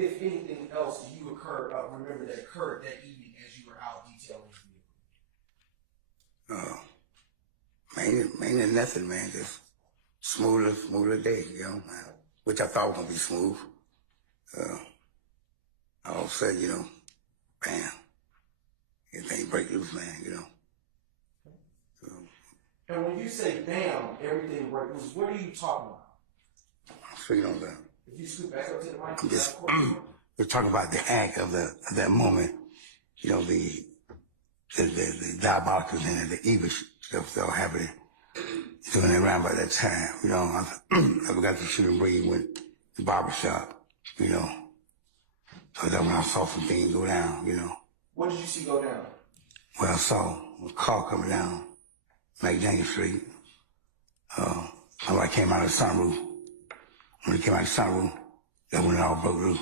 if anything else, do you remember that occurred that evening as you were out detailing the vehicle? Mainly nothing, man. Just smoother day, you know, which I thought was gonna be smooth. All of a sudden, you know, bam, everything break loose, man, you know. And when you say bam, everything break loose, what are you talking about? I'm speaking on that. If you scoot back up to the mic, I'm just we're talking about the act of that moment, you know, the diabolical and the evil stuff that was happening doing it around by that time. You know, I forgot to shoot and breathe with the barbershop, you know. So that when I saw some things go down, you know. What did you see go down? Well, I saw a car coming down McDaniel Street. I came out of the sunroof. When it came out of the sunroof, that's when it all broke loose.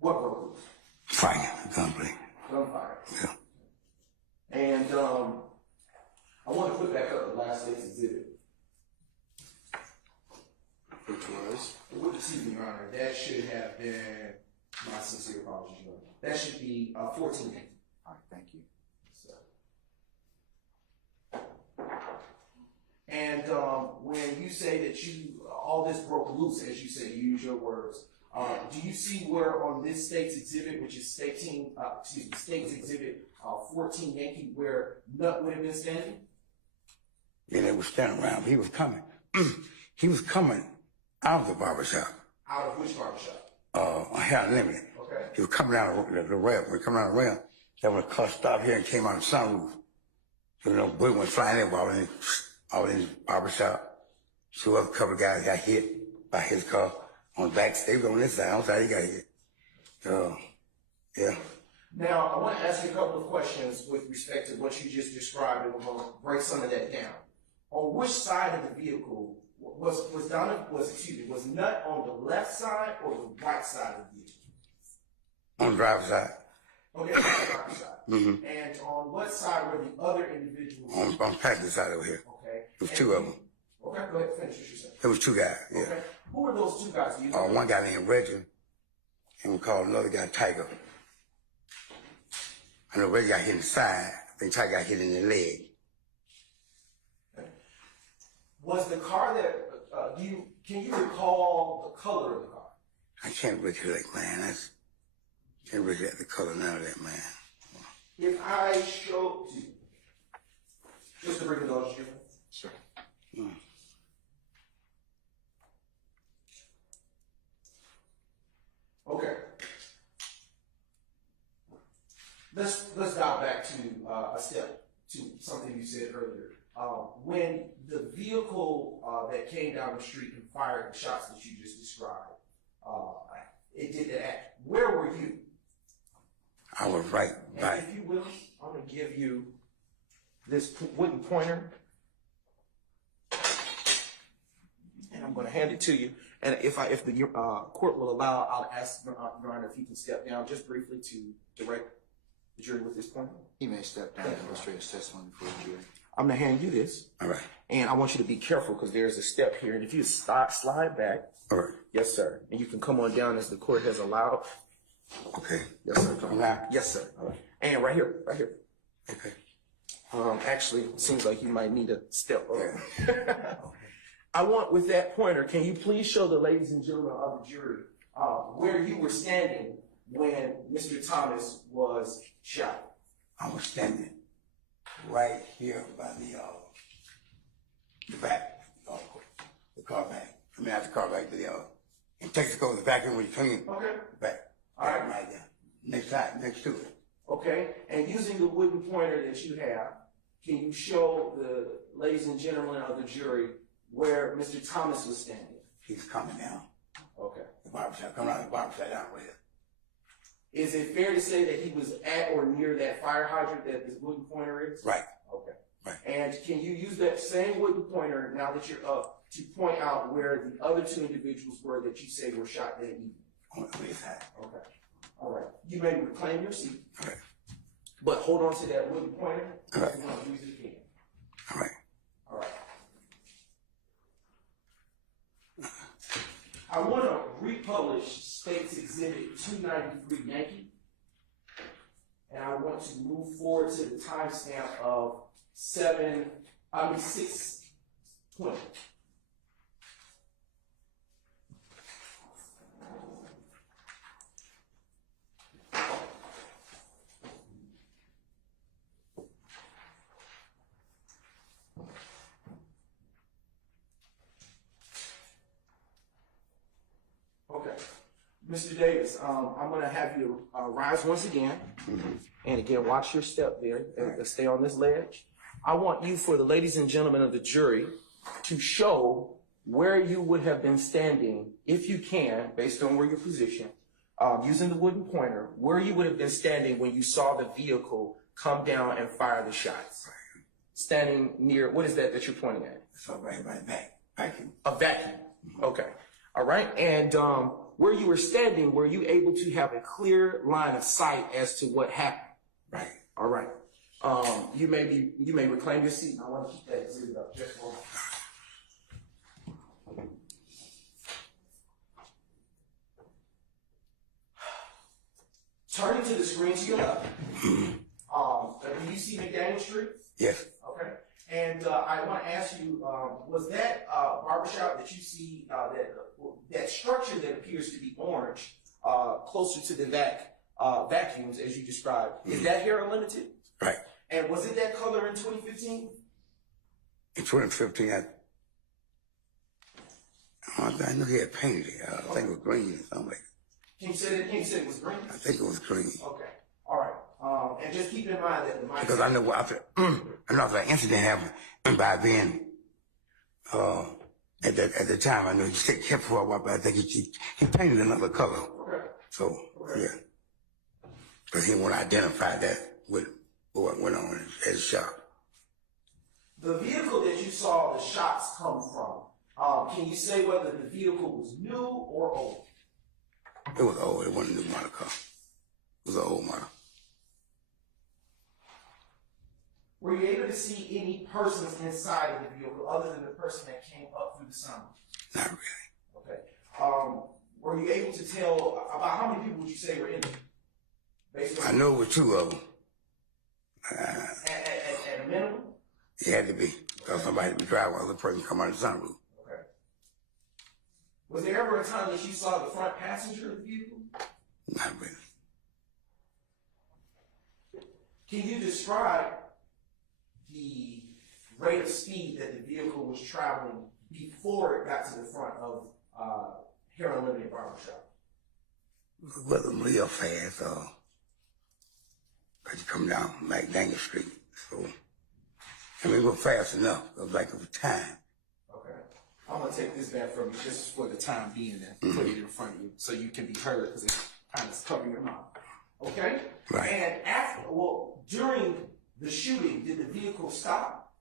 What broke loose? Fighting, gunplay. Gunfire. Yeah. And I want to put back up the last day's exhibit. Which was? Excuse me, Your Honor. That should have been, my sincere apologies, Your Honor. That should be 14 days. All right, thank you. And when you say that all this broke loose, as you say, you use your words, do you see where on this state's exhibit, which is state's exhibit 14 Yankee, where Nut would have been standing? Yeah, they were standing around. He was coming. He was coming out of the barbershop. Out of which barbershop? On Hair Unlimited. Okay. He was coming out of the rail. When he coming out of the rail, that when the car stopped here and came out of the sunroof. So, you know, bullet went flying in all in his barbershop. Two other couple of guys got hit by his car on the back. They was on this side. On the side, he got hit. Yeah. Now, I want to ask you a couple of questions with respect to what you just described, and we're going to break some of that down. On which side of the vehicle was Nut on the left side or the right side of the vehicle? On the driver's side. Okay, on the driver's side. Mm-hmm. And on what side were the other individuals? On the passenger side over here. Okay. There was two of them. Okay, go ahead, finish what you said. There was two guys, yeah. Okay. Who were those two guys? One guy named Reggie, and we called another guy Tiger. I know Reggie got hit in the side. I think Tiger got hit in the leg. Was the car that, can you recall the color of the car? I can't recollect, man. Can't recollect the color none of that, man. If I showed you, just to bring it on, Sure. Okay. Let's dial back to a step to something you said earlier. When the vehicle that came down the street and fired the shots that you just described, it did that. Where were you? I was right by. And if you will, I'm gonna give you this wooden pointer, and I'm gonna hand it to you. And if the court will allow, I'll ask Your Honor if he can step down just briefly to direct the jury with this pointer. He may step down and illustrate his testimony before the jury. I'm gonna hand you this. All right. And I want you to be careful because there's a step here. And if you slide back. All right. Yes, sir. And you can come on down as the court has allowed. Okay. Yes, sir. Come on. Yes, sir. All right. And right here. Okay. Actually, it seems like you might need a step up. Yeah. I want, with that pointer, can you please show the ladies and gentlemen of the jury where you were standing when Mr. Thomas was shot? I was standing right here by the back, the car back. I mean, after the car back to in Texaco, the back end where you clean. Okay. Back. All right. Right there. Next to it. Okay. And using the wooden pointer that you have, can you show the ladies and gentlemen of the jury where Mr. Thomas was standing? He's coming down. Okay. The barbershop, coming out of the barbershop down right here. Is it fair to say that he was at or near that fire hydrant that this wooden pointer is? Right. Okay. Right. And can you use that same wooden pointer now that you're up to point out where the other two individuals were that you say were shot that evening? On the side. Okay. All right. You may reclaim your seat. All right. But hold on to that wooden pointer. All right. We're going to use it again. All right. All right. I want to republish State's Exhibit 293 Yankee, and I want to move forward to the timestamp of 6:20. Okay. Mr. Davis, I'm going to have you rise once again. And again, watch your step there. And stay on this ledge. I want you, for the ladies and gentlemen of the jury, to show where you would have been standing, if you can, based on where your position, using the wooden pointer, where you would have been standing when you saw the vehicle come down and fire the shots. Standing near, what is that you're pointing at? So right back. Vacuum. A vacuum. Okay. All right. And where you were standing, were you able to have a clear line of sight as to what happened? Right. All right. You may reclaim your seat. I want to keep that exhibit up just for a moment. Turning to the screen to your left. Do you see McDaniel Street? Yes. Okay. And I want to ask you, was that barbershop that you see, that structure that appears to be orange, closer to the vacuums as you described, is that Hair Unlimited? Right. And was it that color in 2015? In 2015, I know he had painted it. I think it was green or something like that. Can you say it was green? I think it was green. Okay. All right. And just keep in mind that the mic. Because I know after another incident happened, and by then, at the time, I know he kept for a while, but I think he painted another color. Okay. So, Okay. yeah. But he won't identify that with what went on at the shop. The vehicle that you saw the shots come from, can you say whether the vehicle was new or old? It was old. It wasn't a new model car. It was an old model. Were you able to see any persons inside of the vehicle other than the person that came up through the sunroof? Not really. Okay. Were you able to tell about how many people would you say were in it? Based on I know it was two of them. at a minimum? It had to be, because somebody had to be driving while the person come out of the sunroof. Okay. Was there ever a time that you saw the front passenger of the vehicle? Not really. Can you describe the rate of speed that the vehicle was traveling before it got to the front of Hair Unlimited Barbershop? It wasn't real fast, because you come down McDaniel Street. So, I mean, it was fast enough. It was like it was time. Okay. I'm going to take this back from you just for the time being and put it in front of you so you can be heard because it's kind of covering your mouth. Okay? Right. And during the shooting, did the vehicle stop?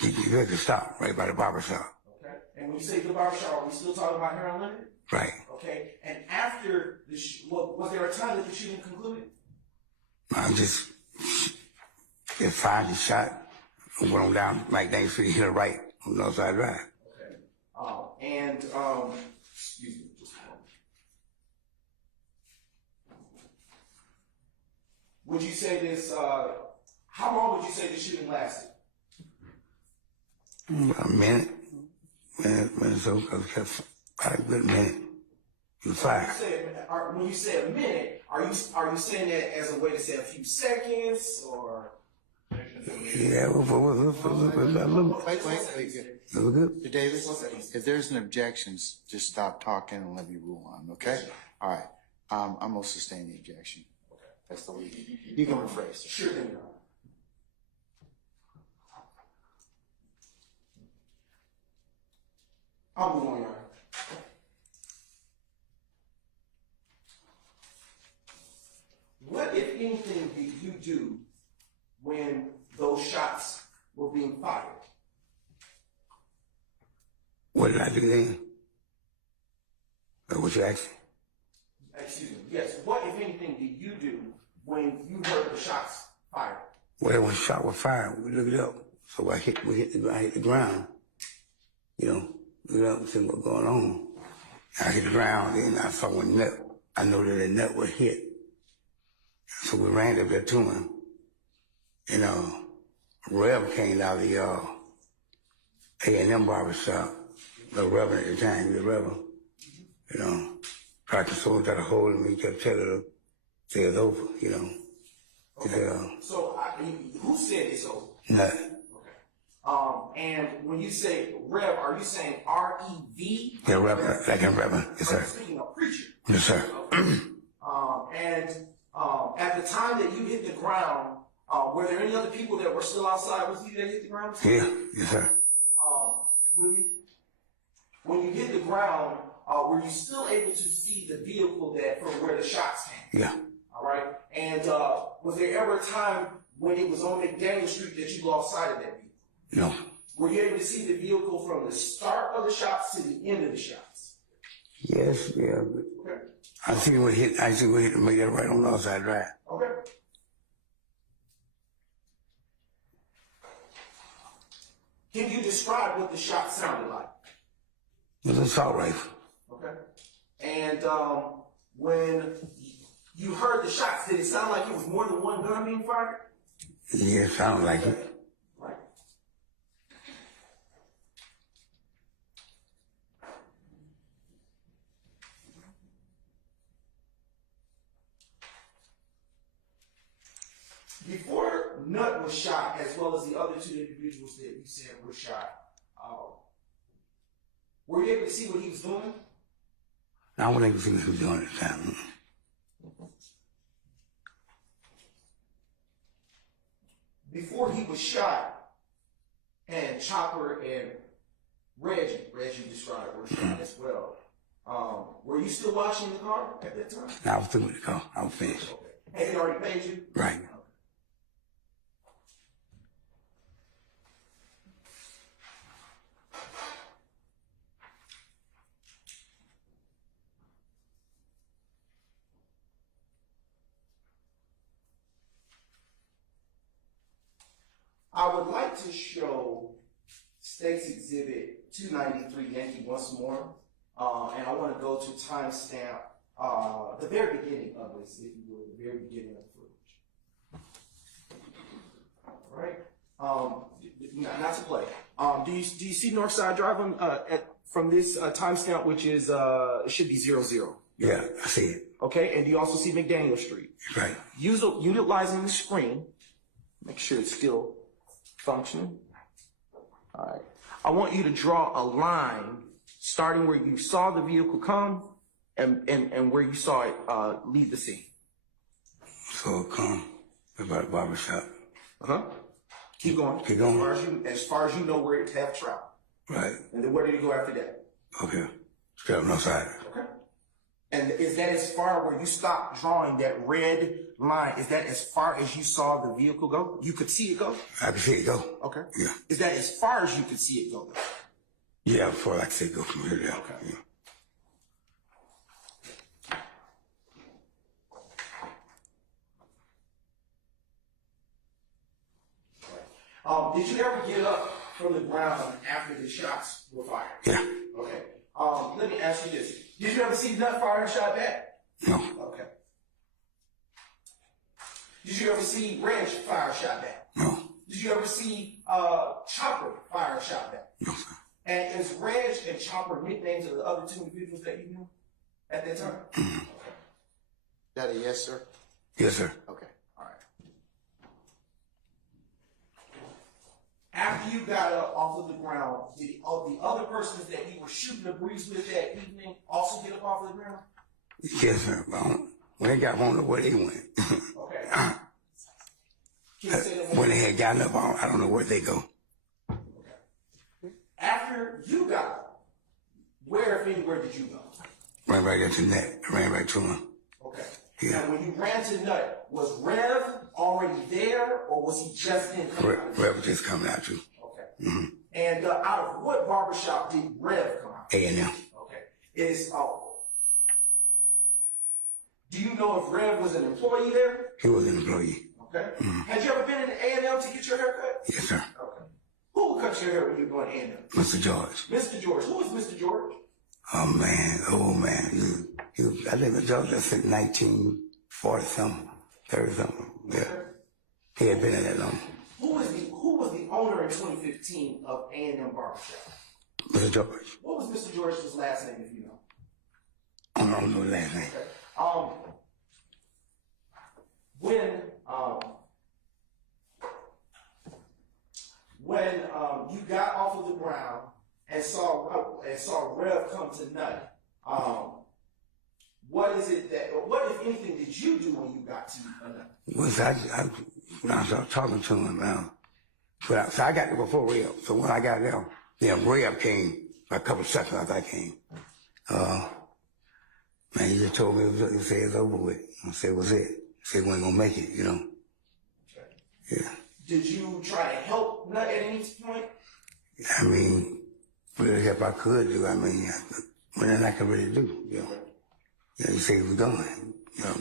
The vehicle stopped right by the barbershop. Okay. And when you say the barbershop, are we still talking about Hair Unlimited? Right. Okay. And after was there a time that the shooting concluded? I just fired the shot and went on down McDaniel Street, hit a right on the Northside Drive. Okay. Excuse me, just a moment. Would you say this, how long would you say the shooting lasted? A minute or so, because it kept about a good minute. It was fired. When you say a minute, are you saying that as a way to say a few seconds or? Yeah, it was a little. Wait. It was good. Mr. Davis, if there's an objection, just stop talking and let me rule on, okay? All right. I'm going to sustain the objection. Okay. That's the way you can rephrase it. Sure thing, Your Honor. I'll move on, Your Honor. What, if anything, did you do when those shots were being fired? What did I do then? What you asking? Excuse me. Yes. What, if anything, did you do when you heard the shots fired? Well, when the shot was fired, we looked it up. So I hit the ground, you know, looked up and see what's going on. I hit the ground, and I saw one nut. I know that the nut was hit. So we ran up there to him. And Rev came out of the A&M barbershop. The Reverend at the time, the Reverend. Tried to someone tried to hold him. He kept telling him, say it's over, Okay. So who said it's over? Nut. Okay. And when you say Rev, are you saying R-E-V? Yeah, Reverend, like a Reverend. Yes, sir. Speaking of preacher. Yes, sir. Okay. At the time that you hit the ground, were there any other people that were still outside with you that hit the ground? Yeah, yes, sir. When you hit the ground, were you still able to see the vehicle that from where the shots came? Yeah. All right. And was there ever a time when it was on McDaniel Street that you lost sight of that vehicle? No. Were you able to see the vehicle from the start of the shots to the end of the shots? Yes, yeah. Okay. I see what hit to make that right on the outside drive. Okay. Can you describe what the shot sounded like? It was an assault rifle. Okay. And when you heard the shots, did it sound like it was more than one gun being fired? Yeah, it sounded like it. Right. Before Nut was shot, as well as the other two individuals that you said were shot, were you able to see what he was doing? I don't think he was doing it at the time. Before he was shot, and Chopper and Reggie described were shot as well. Were you still washing the car at that time? No, I was through with the car. I was finished. Okay. Had he already paid you? Right. I would like to show State's Exhibit 293 Yankee once more, and I want to go to timestamp the very beginning of this, if you will, the very beginning of the footage. All right, not to play. Do you see Northside Drive from this timestamp, which is it should be 00? Yeah, I see it. Okay, and do you also see McDaniel Street? Right. Utilizing the screen, make sure it's still functioning. All right. I want you to draw a line starting where you saw the vehicle come and where you saw it leave the scene. So come about the barbershop. Keep going. Keep going. As far as you know where it have traveled. Right. And then where did it go after that? Okay. Straight up no side. Okay. And is that as far where you stopped drawing that red line? Is that as far as you saw the vehicle go? You could see it go? I could see it go. Okay. Yeah. Is that as far as you could see it go? Yeah, before I could see it go from here to there. Okay. Yeah. Did you ever get up from the ground after the shots were fired? Yeah. Okay. Let me ask you this. Did you ever see Nut fire a shot back? No. Okay. Did you ever see Reg fire a shot back? No. Did you ever see Chopper fire a shot back? No, sir. And is Reg and Chopper nicknames of the other two individuals that you knew at that time? Mm-hmm. Okay. That a yes, sir? Yes, sir. Okay. All right. After you got up off of the ground, did the other persons that you were shooting the breeze with that evening also get up off of the ground? Yes, sir. But when they got on, where they went. Okay. Can you say that When they had gotten up on, I don't know where they go. Okay. After you got up, where, if anywhere, did you go? Ran right into the net. Ran right to him. Okay. Yeah. Now, when you ran to Nut, was Rev already there, or was he just in? Rev was just coming out too. Okay. Mm-hmm. And out of what barbershop did Rev come out? A&M. Okay. Do you know if Rev was an employee there? He was an employee. Okay. Mm-hmm. Had you ever been in A&M to get your hair cut? Yes, sir. Okay. Who would cut your hair when you were going to A&M? Mr. George. Mr. George. Who is Mr. George? Oh man, I lived in Georgia since 1940 something, 30 something. Yeah, he had been in that long. Who was the owner in 2015 of A&M Barbershop? Mr. George. What was Mr. George's last name, if you know? I don't know the last name. Okay. When you got off of the ground and saw Rev come to nut, what is it that, what if anything did you do when you got to nut? Well, when I started talking to him, so I got there before Rev. So when I got there, then Rev came a couple of seconds after I came. Man, he just told me, he said it's over with. I said, what's it? He said, we ain't gonna make it, you know. Okay. Yeah. Did you try to help Nut at any point? I mean, whatever help I could do, I mean, what I could really do, you know. Yeah, he said he was going, you know.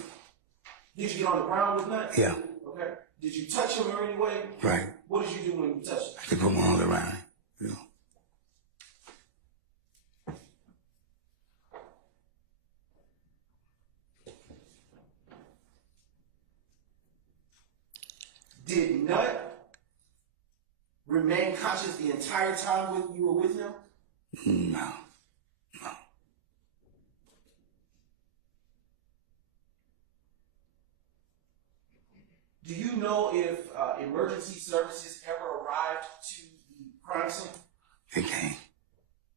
Did you get on the ground with Nut? Yeah. Okay. Did you touch him in any way? Right. What did you do when you touched him? I could put my arms around him, you know. Did Nut remain conscious the entire time you were with him? No. Do you know if emergency services ever arrived to the crime scene? They came.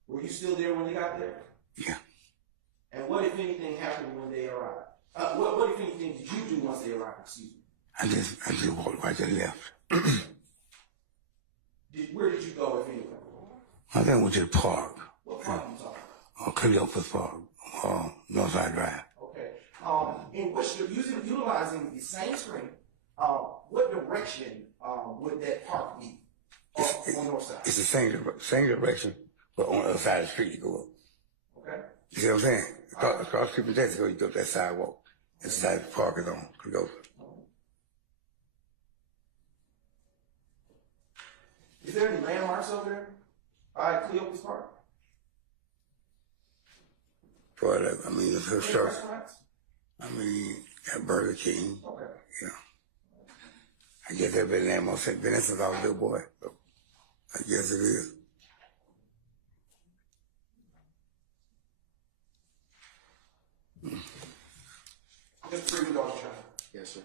Were you still there when they got there? Yeah. And what, if anything, happened when they arrived? What, if anything, did you do once they arrived? Excuse me. I just walked right and left. Where did you go, if anywhere? I then went to the park. What park are you talking about? Cleopas Park, Northside Drive. Okay. In which you're utilizing the same screen, what direction would that park be on the north side? It's the same direction, but on the other side of the street you go up. Okay. You see what I'm saying? Across the street from Texaco, you go up that sidewalk. This side of the park is on Cleopas. Is there any landmarks over there by Cleopas Park? But I mean, it's her Any store. restaurants? I mean, got Burger King. Okay. Yeah. I guess that's been there most been there since I was a little boy. So I guess it is. Just bring it on, John. Yes, sir.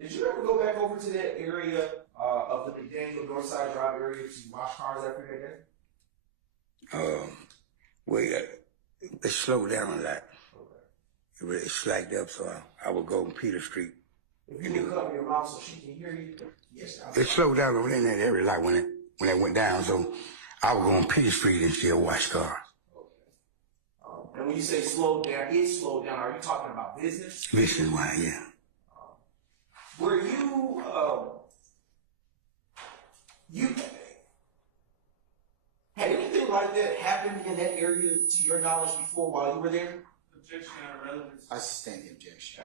Did you ever go back over to that area of the McDaniel Northside Drive area to wash cars after that day? Well, it slowed down a lot. Okay. It really slacked up, so I would go on Peter Street. If you would cover your mouth so she can hear you. Yes. It slowed down over in that area, like when it went down. So I would go on Peter Street and still wash cars. Okay. And when you say slowed down, it slowed down. Are you talking about business? Business wise, yeah. Were you had anything like that happened in that area to your knowledge before while you were there? Objection out of relevance. I sustain the objection.